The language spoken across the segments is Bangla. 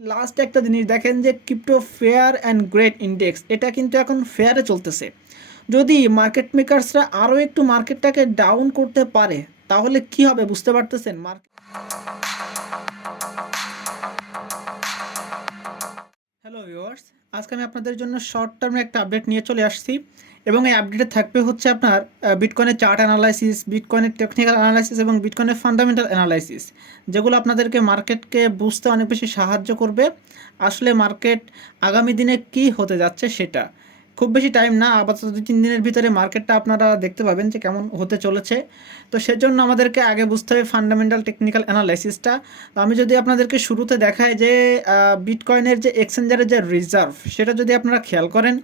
লাস্ট একটা জিনিস দেখেন যে crypto fair and great index এটা কিন্তু এখন ফেয়ারে চলতেছে। যদি মার্কেট মেকার্সরা আরও একটু মার্কেটটাকে ডাউন করতে পারে তাহলে কি হবে বুঝতে পারতেছেন। হ্যালো ভিউয়ার্স, আজকে আমি আপনাদের জন্য শর্ট টার্মে একটা আপডেট নিয়ে চলে আসছি এবং এই আপডেটে থাকবে হচ্ছে আপনার বিটকয়েনের চার্ট অ্যানালাইসিস, বিটকয়েনের টেকনিক্যাল অ্যানালাইসিস এবং বিটকয়েনের ফান্ডামেন্টাল অ্যানালাইসিস, যেগুলো আপনাদেরকে মার্কেটকে বুঝতে অনেক বেশি সাহায্য করবে। আসলে মার্কেট আগামী দিনে কি হতে যাচ্ছে সেটা খুব বেশি টাইম না, আপাতত 2-3 দিনের ভিতরে মার্কেটটা আপনারা দেখতে পাবেন যে কেমন হতে চলেছে। তো সেজন্য আমাদেরকে আগে বুঝতে হবে ফান্ডামেন্টাল টেকনিক্যাল অ্যানালাইসিসটা। তো আমি যদি আপনাদেরকে শুরুতে দেখাই যে বিটকয়েনের যে এক্সচেঞ্জারের যে রিজার্ভ সেটা যদি আপনারা খেয়াল করেন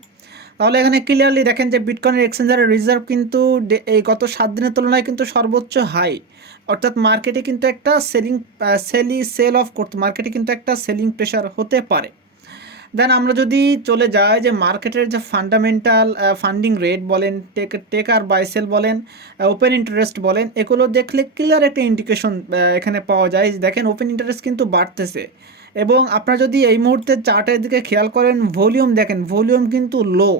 তাহলে এখানে ক্লিয়ারলি দেখেন যে বিটকয়েনের এক্সচেঞ্জারের রিজার্ভ কিন্তু এই গত 7 দিনের তুলনায় কিন্তু সর্বোচ্চ হাই। অর্থাৎ মার্কেটে কিন্তু একটা সেল অফ করতে মার্কেটে কিন্তু একটা সেলিং প্রেশার হতে পারে। দেন আমরা যদি চলে যাই যে মার্কেটের যে ফান্ডামেন্টাল ফান্ডিং রেট বলেন, টেক আর বাই সেল বলেন, ওপেন ইন্টারেস্ট বলেন, এগুলো দেখলে ক্লিয়ার একটা ইন্ডিকেশন এখানে পাওয়া যায়। দেখেন ওপেন ইন্টারেস্ট কিন্তু বাড়তেছে এবং আপনারা যদি এই মুহূর্তে চার্টের দিকে খেয়াল করেন ভলিউম দেখেন, ভলিউম কিন্তু লো।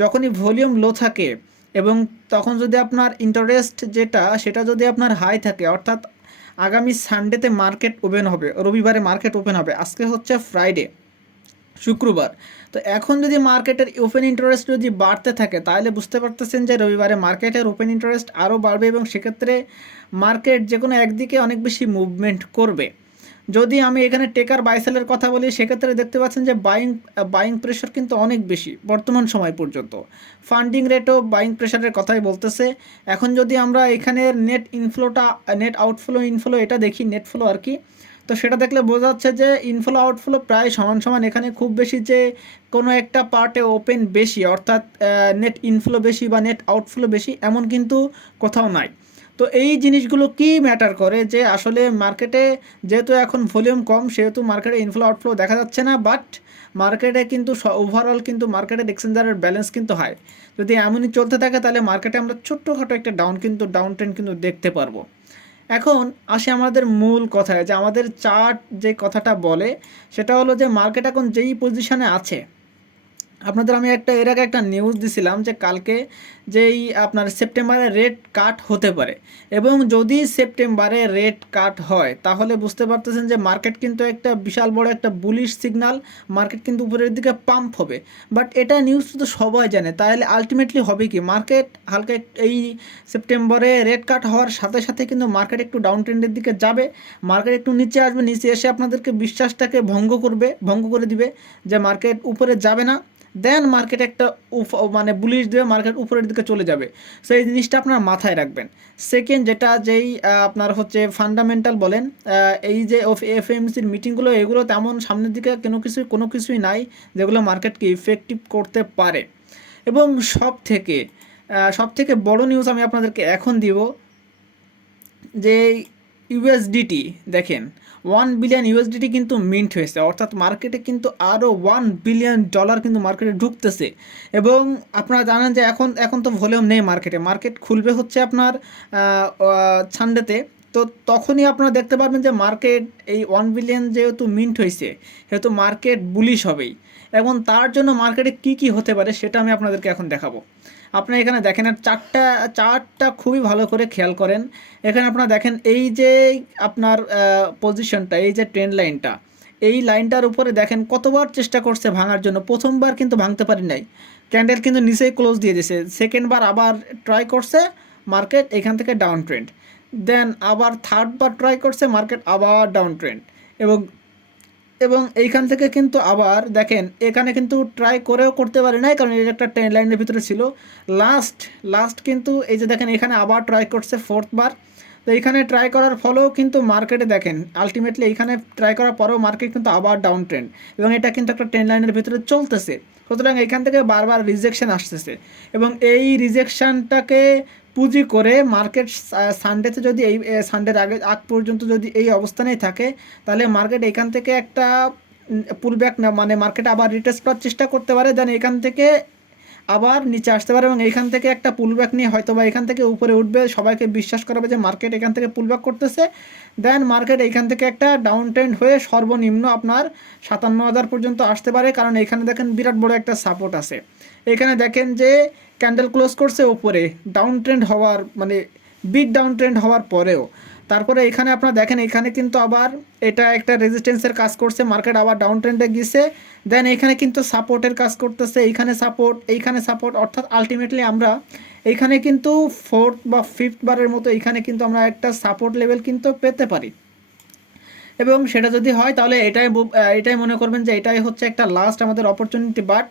যখনই ভলিউম লো থাকে এবং তখন যদি আপনার ইন্টারেস্ট যেটা সেটা যদি আপনার হাই থাকে, অর্থাৎ আগামী সানডেতে মার্কেট ওপেন হবে, রবিবারে মার্কেট ওপেন হবে, আজকে হচ্ছে ফ্রাইডে, শুক্রবার। তো এখন যদি মার্কেটের ওপেন ইন্টারেস্ট যদি বাড়তে থাকে তাহলে বুঝতে পারতেছেন যে রবিবারে মার্কেটের ওপেন ইন্টারেস্ট আরও বাড়বে এবং সেক্ষেত্রে মার্কেট যে কোনো একদিকে অনেক বেশি মুভমেন্ট করবে। যদি আমি এখানে টেকার বাইসেলের কথা বলি সেক্ষেত্রে দেখতে পাচ্ছেন যে বাইং প্রেশার কিন্তু অনেক বেশি বর্তমান সময় পর্যন্ত। ফান্ডিং রেটও বাইং প্রেশারের কথাই বলতেছে। এখন যদি আমরা এখানে নেট আউটফ্লো ইনফ্লো এটা দেখি, নেট ফ্লো আর কি, তো সেটা দেখলে বোঝা যাচ্ছে যে ইনফ্লো আউটফ্লো প্রায় সমান সমান। এখানে খুব বেশি যে কোনো একটা পার্টে ওপেন বেশি, অর্থাৎ নেট ইনফ্লো বেশি বা নেট আউটফ্লো বেশি এমন কিন্তু কোথাও নাই। তো এই জিনিসগুলো কি ম্যাটার করে যে আসলে মার্কেটে যেহেতু এখন ভলিউম কম সেহেতু মার্কেটে ইনফ্লো আউটফ্লো দেখা যাচ্ছে না, বাট মার্কেটে কিন্তু ওভারঅল কিন্তু মার্কেটের এক্সচেঞ্জারের ব্যালেন্স কিন্তু হাই। যদি এমনই চলতে থাকে তাহলে মার্কেটে আমরা ছোট্টখাটো একটা ডাউন ট্রেন্ড কিন্তু দেখতে পারবো। এখন আসে আমাদের মূল কথায় যে আমাদের চার্ট যে কথাটা বলে সেটা হলো যে মার্কেট এখন যেই পজিশনে আছে, আপনাদের আমি এর আগে একটা নিউজ দিছিলাম যে কালকে যেই আপনার সেপ্টেম্বরে রেট কাট হতে পারে এবং যদি সেপ্টেম্বরে রেট কাট হয় তাহলে বুঝতে পারতেছেন যে মার্কেট কিন্তু একটা বিশাল বড় একটা বুলিশ সিগনাল, মার্কেট কিন্তু উপরের দিকে পাম্প হবে। বাট এটা নিউজ তো সবাই জানে, তাহলে আলটিমেটলি হবে কি মার্কেট হালকা এই সেপ্টেম্বরে রেট কাট হওয়ার সাথে সাথে কিন্তু মার্কেট একটু ডাউন ট্রেন্ডের দিকে যাবে, মার্কেট একটু নিচে আসবে, নিচে এসে আপনাদেরকে বিশ্বাসটাকে ভঙ্গ করে দিবে যে মার্কেট উপরে যাবে না। দেন মার্কেট একটা মানে বুলিশ দেবে, মার্কেট উপরের দিকে চলে যাবে। সো এই জিনিসটা আপনার মাথায় রাখবেন। সেকেন্ড যেটা যেই আপনার হচ্ছে ফান্ডামেন্টাল বলেন, এই যে এফএমসির মিটিংগুলো এগুলো তেমন সামনের দিকে কোনো কিছুই নাই যেগুলো মার্কেটকে ইফেক্টিভ করতে পারে। এবং সব থেকে বড় নিউজ আমি আপনাদেরকে এখন দিব যে ইউএসডিটি দেখেন 1 বিলিয়ন ইউএসডিটি কিন্তু মিন্ট হয়েছে, অর্থাৎ মার্কেটে কিন্তু আরও $1 বিলিয়ন কিন্তু মার্কেটে ঢুকতেছে। এবং আপনারা জানেন যে এখন তো ভলিউম নেই মার্কেটে, মার্কেট খুলবে হচ্ছে আপনার সানডেতে। তো তখনই আপনারা দেখতে পারবেন যে মার্কেট এই 1 বিলিয়ন যেহেতু মিন্ট হয়েছে সেহেতু মার্কেট বুলিশ হবেই। এবং তার জন্য মার্কেটে কি কি হতে পারে সেটা আমি আপনাদেরকে এখন দেখাবো। আপনি এখানে দেখেন আর চার্টটা খুবই ভালো করে খেয়াল করেন। এখানে আপনারা দেখেন এই যে আপনার পজিশনটা, এই যে ট্রেন্ড লাইনটা, এই লাইনটার উপরে দেখেন কতবার চেষ্টা করছে ভাঙার জন্য, প্রথমবার কিন্তু ভাঙতে পারি নাই, ক্যান্ডেল কিন্তু নিচেই ক্লোজ দিয়ে দিয়েছে। সেকেন্ডবার আবার ট্রাই করছে মার্কেট এখান থেকে ডাউন ট্রেন্ড, দেন আবার থার্ডবার ট্রাই করছে মার্কেট আবার ডাউন ট্রেন্ড। এবং এবং এইখান থেকে কিন্তু আবার দেখেন এখানে কিন্তু ট্রাই করেও করতে পারি নাই কারণ এটা একটা ট্রেন লাইনের ভিতরে ছিল। লাস্ট কিন্তু এই যে দেখেন এখানে আবার ট্রাই করছে ফোর্থ বার। তো এইখানে ট্রাই করার ফলেও কিন্তু মার্কেটে দেখেন আলটিমেটলি এইখানে ট্রাই করার পরেও মার্কেট কিন্তু আবার ডাউন ট্রেন্ড এবং এটা কিন্তু একটা ট্রেন লাইনের ভিতরে চলতেছে। সুতরাং এখান থেকে বারবার রিজেকশন আসতেছে এবং এই রিজেকশনটাকে পুঁজি করে মার্কেট সানডেতে যদি এই সানডের আগ পর্যন্ত যদি এই অবস্থানেই থাকে তাহলে মার্কেট এখান থেকে একটা পুলব্যাক না মানে মার্কেট আবার রিটেস্ট করার চেষ্টা করতে পারে, দেন এখান থেকে আবার নিচে আসতে পারে এবং এইখান থেকে একটা পুলব্যাক নিয়ে হয়তো বা এখান থেকে উপরে উঠবে, সবাইকে বিশ্বাস করাবে যে মার্কেট এখান থেকে পুলব্যাক করতেছে। দেন মার্কেট এইখান থেকে একটা ডাউন ট্রেন্ড হয়ে সর্বনিম্ন আপনার 57,000 পর্যন্ত আসতে পারে, কারণ এখানে দেখেন বিরাট বড় একটা সাপোর্ট আছে। এখানে দেখেন যে ক্যান্ডেল ক্লোজ করছে উপরে ডাউন ট্রেন্ড হওয়ার মানে বিগ ডাউন ট্রেন্ড হওয়ার পরেও। তারপরে এখানে আপনারা দেখেন এখানে কিন্তু আবার এটা একটা রেজিস্ট্যান্সের কাজ করছে, মার্কেট আবার ডাউন ট্রেন্ডে গিয়েছে। দেন এখানে কিন্তু সাপোর্টের কাজ করতেছে, এইখানে সাপোর্ট, অর্থাৎ আলটিমেটলি আমরা এইখানে কিন্তু ফোর্থ বা ফিফথ বারের মতো এইখানে কিন্তু আমরা একটা সাপোর্ট লেভেল কিন্তু পেতে পারি। এবং সেটা যদি হয় তাহলে এটাই মনে করবেন যে এটাই হচ্ছে একটা লাস্ট আমাদের অপরচুনিটি। বাট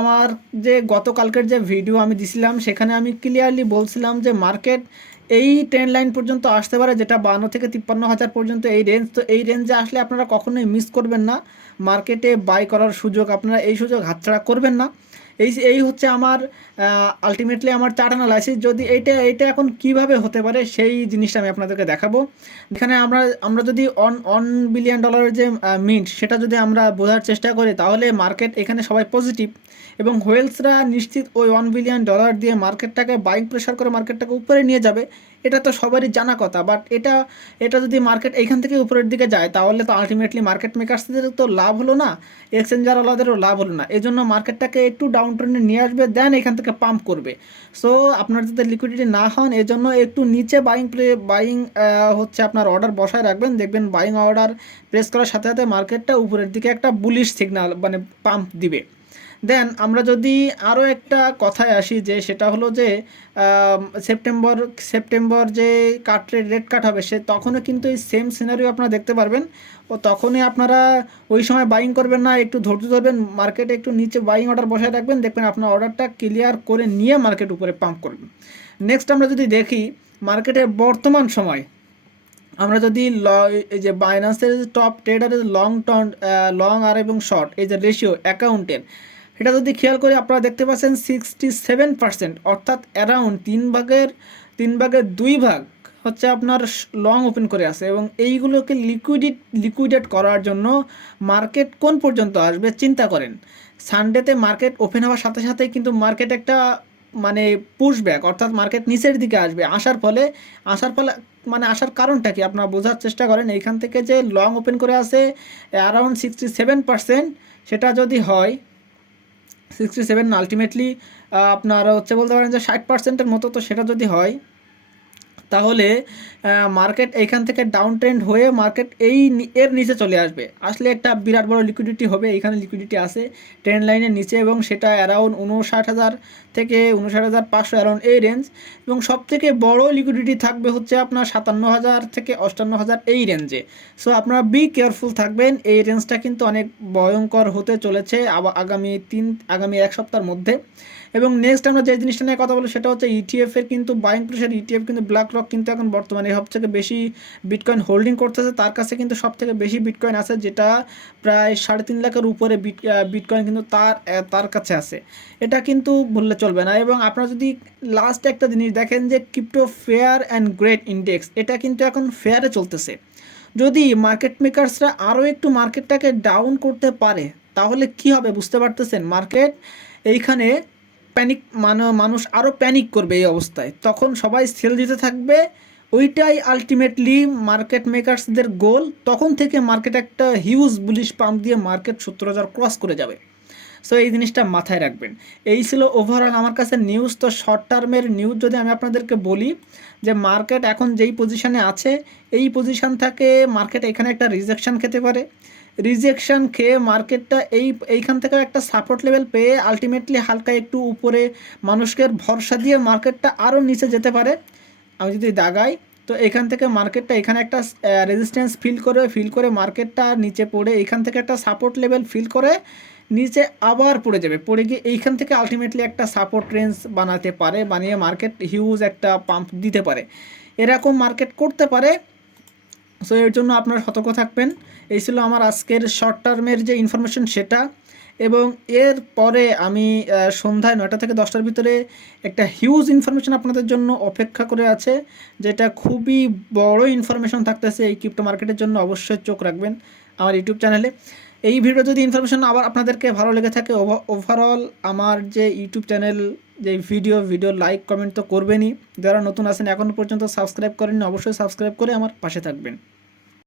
আমার যে গতকালকের যে ভিডিও আমি দিছিলাম সেখানে আমি ক্লিয়ারলি বলছিলাম যে মার্কেট এই ট্রেন্ড লাইন পর্যন্ত আসতে পারে, যেটা 52 থেকে 53,000 পর্যন্ত এই রেঞ্জ। তো এই রেঞ্জে আসলে আপনারা কখনোই মিস করবেন না মার্কেটে বাই করার সুযোগ, আপনারা এই সুযোগ হাতছাড়া করবেন না। এই হচ্ছে আমার আলটিমেটলি আমার চার্ট অ্যানালাইসিস। যদি এইটা এখন কিভাবে হতে পারে সেই জিনিসটা আমি আপনাদেরকে দেখাবো। এখানে আমরা যদি $1 বিলিয়ন যে মিন্ট সেটা যদি আমরা বোঝার চেষ্টা করি তাহলে মার্কেট এখানে সবাই পজিটিভ এবং হোয়েলসরা নিশ্চিত ওই $1 বিলিয়ন দিয়ে মার্কেটটাকে বাইং প্রেশার করে মার্কেটটাকে উপরে নিয়ে যাবে, এটা তো সবারই জানা কথা। বাট এটা যদি মার্কেট এইখান থেকে উপরের দিকে যায় তাহলে তো আলটিমেটলি মার্কেট মেকার্সদের তো লাভ হলো না, এক্সচেঞ্জারওয়ালাদেরও লাভ হলো না। এই জন্য মার্কেটটাকে একটু ডাউন ট্রেন্ডে নিয়ে আসবে, দেন এখান থেকে পাম্প করবে। সো আপনার যাতে লিকুইডিটি না হন এজন্য একটু নিচে বাইং হচ্ছে আপনার অর্ডার বসায় রাখবেন, দেখবেন বাইং অর্ডার প্রেস করার সাথে সাথে মার্কেটটা উপরের দিকে একটা বুলিশ সিগন্যাল মানে পাম্প দিবে। দেন আমরা যদি আরও একটা কথায় আসি যে সেটা হলো যে সেপ্টেম্বর যে রেট কাট হবে সে তখনও কিন্তু এই সেম সিনারিও আপনারা দেখতে পারবেন। ও তখনই আপনারা ওই সময় বাইং করবেন না, একটু ধৈর্য ধরবেন, মার্কেটে একটু নিচে বাইং অর্ডার বসায় রাখবেন, দেখবেন আপনার অর্ডারটা ক্লিয়ার করে নিয়ে মার্কেট উপরে পাম্প করবেন। নেক্সট আমরা যদি দেখি মার্কেটের বর্তমান সময়, আমরা যদি এই যে বাইন্যান্সের টপ ট্রেডারের লং আর এবং শর্ট এই যে রেশিও অ্যাকাউন্টের, এটা যদি খেয়াল করে আপনারা দেখতে পাচ্ছেন 67%, অর্থাৎ অ্যারাউন্ড 3/2 ভাগ হচ্ছে আপনার লং ওপেন করে আছে। এবং এইগুলোকে লিকুইডেট করার জন্য মার্কেট কোন পর্যন্ত আসবে চিন্তা করেন। সানডেতে মার্কেট ওপেন হওয়ার সাথে সাথে কিন্তু মার্কেট একটা মানে পুশব্যাক, অর্থাৎ মার্কেট নিচের দিকে আসবে। আসার ফলে মানে আসার কারণটা কি আপনারা বোঝার চেষ্টা করেন। এইখান থেকে যে লং ওপেন করে আছে অ্যারাউন্ড 67%, সেটা যদি হয় 67, আলটিমেটলি আপনারা হচ্ছে বলতে পারেন যে 60%-এর মতো। তো সেটা যদি হয় তাহলে মার্কেট এইখান থেকে ডাউন ট্রেন্ড হয়ে মার্কেট এর নিচে চলে আসলে একটা বিরাট বড় লিকুইডিটি হবে। এইখানে লিকুইডিটি আছে ট্রেন্ড লাইনের নিচে এবং সেটা অ্যারাউন্ড 59,000 থেকে 59,500 অ্যারাউন্ড এই রেঞ্জ। এবং সবথেকে বড় লিকুইডিটি থাকবে হচ্ছে আপনার 57,000 থেকে 58,000 এই রেঞ্জে। সো আপনারা বি কেয়ারফুল থাকবেন, এই রেঞ্জটা কিন্তু অনেক ভয়ঙ্কর হতে চলেছে আগামী এক সপ্তাহের মধ্যে। এবং নেক্সট আমরা যে জিনিসটা নিয়ে কথা বলবো সেটা হচ্ছে ইটিএফের কিন্তু বাইং প্রেশার। ইটিএফ কিন্তু ব্ল্যাক রক কিন্তু এখন বর্তমানে সবথেকে বেশি বিটকয়েন হোল্ডিং করতেছে, তার কাছে কিন্তু সবথেকে বেশি বিটকয়েন আছে, যেটা প্রায় 3.5 লাখের উপরে বিটকয়েন কিন্তু তার কাছে আছে। এটা কিন্তু বললে চলবে না। এবং আপনারা যদি লাস্ট একটা জিনিস দেখেন যে crypto fair and grade index, এটা কিন্তু এখন ফেয়ারে চলতেছে। যদি মার্কেট মেকার্সরা আরও একটু মার্কেটটাকে ডাউন করতে পারে তাহলে কি হবে বুঝতে পারতেছেন। মার্কেট এইখানে মানুষ আরও প্যানিক করবে এই অবস্থায়, তখন সবাই সেল দিতে থাকবে। ওইটাই আলটিমেটলি মার্কেট মেকার্সদের গোল। তখন থেকে মার্কেট একটা হিউজ বুলিশ পাম্প দিয়ে মার্কেট 70,000 ক্রস করে যাবে। সো এই জিনিসটা মাথায় রাখবেন। এই ছিল ওভারঅল আমার কাছে নিউজ। তো শর্ট টার্মের নিউজ যদি আমি আপনাদেরকে বলি যে মার্কেট এখন যেই পজিশানে আছে এই পজিশান থেকে মার্কেট এখানে একটা রিজেকশান খেতে পারে। রিজেকশান খেয়ে মার্কেটটা এইখান থেকে একটা সাপোর্ট লেভেল পেয়ে আলটিমেটলি হালকা একটু উপরে মানুষকে ভরসা দিয়ে মার্কেটটা আরও নিচে যেতে পারে। আমি যদি দাগাই তো এখান থেকে মার্কেটটা এখানে একটা রেজিস্ট্যান্স ফিল করে মার্কেটটা নিচে পড়ে এইখান থেকে একটা সাপোর্ট লেভেল ফিল করে নিচে আবার পড়ে যাবে, পড়ে গিয়ে এইখান থেকে আলটিমেটলি একটা সাপোর্ট রেঞ্জ বানিয়ে মার্কেট হিউজ একটা পাম্প দিতে পারে, এরকম মার্কেট করতে পারে। সো এর জন্য আপনারা সতর্ক থাকবেন। এই ছিল আমার আজকের শর্ট টার্মের যে ইনফরমেশন সেটা। এবং এর পরে আমি সন্ধ্যায় 9টা থেকে 10টার ভিতরে একটা হিউজ ইনফরমেশন আপনাদের জন্য অপেক্ষা করে আছে, যেটা খুবই বড় ইনফরমেশন থাকতেছে এই ক্রিপ্টো মার্কেটের জন্য। অবশ্যই চোখ রাখবেন আমার ইউটিউব চ্যানেলে। এই ভিডিও যদি ইনফরমেশন আবার আপনাদেরকে ভালো লেগে থাকে, ওভারঅল আমার যে ইউটিউব চ্যানেল যে ভিডিও লাইক কমেন্ট তো করবেনই। যারা নতুন আছেন এখনও পর্যন্ত সাবস্ক্রাইব করেননি, অবশ্যই সাবস্ক্রাইব করে আমার পাশে থাকবেন।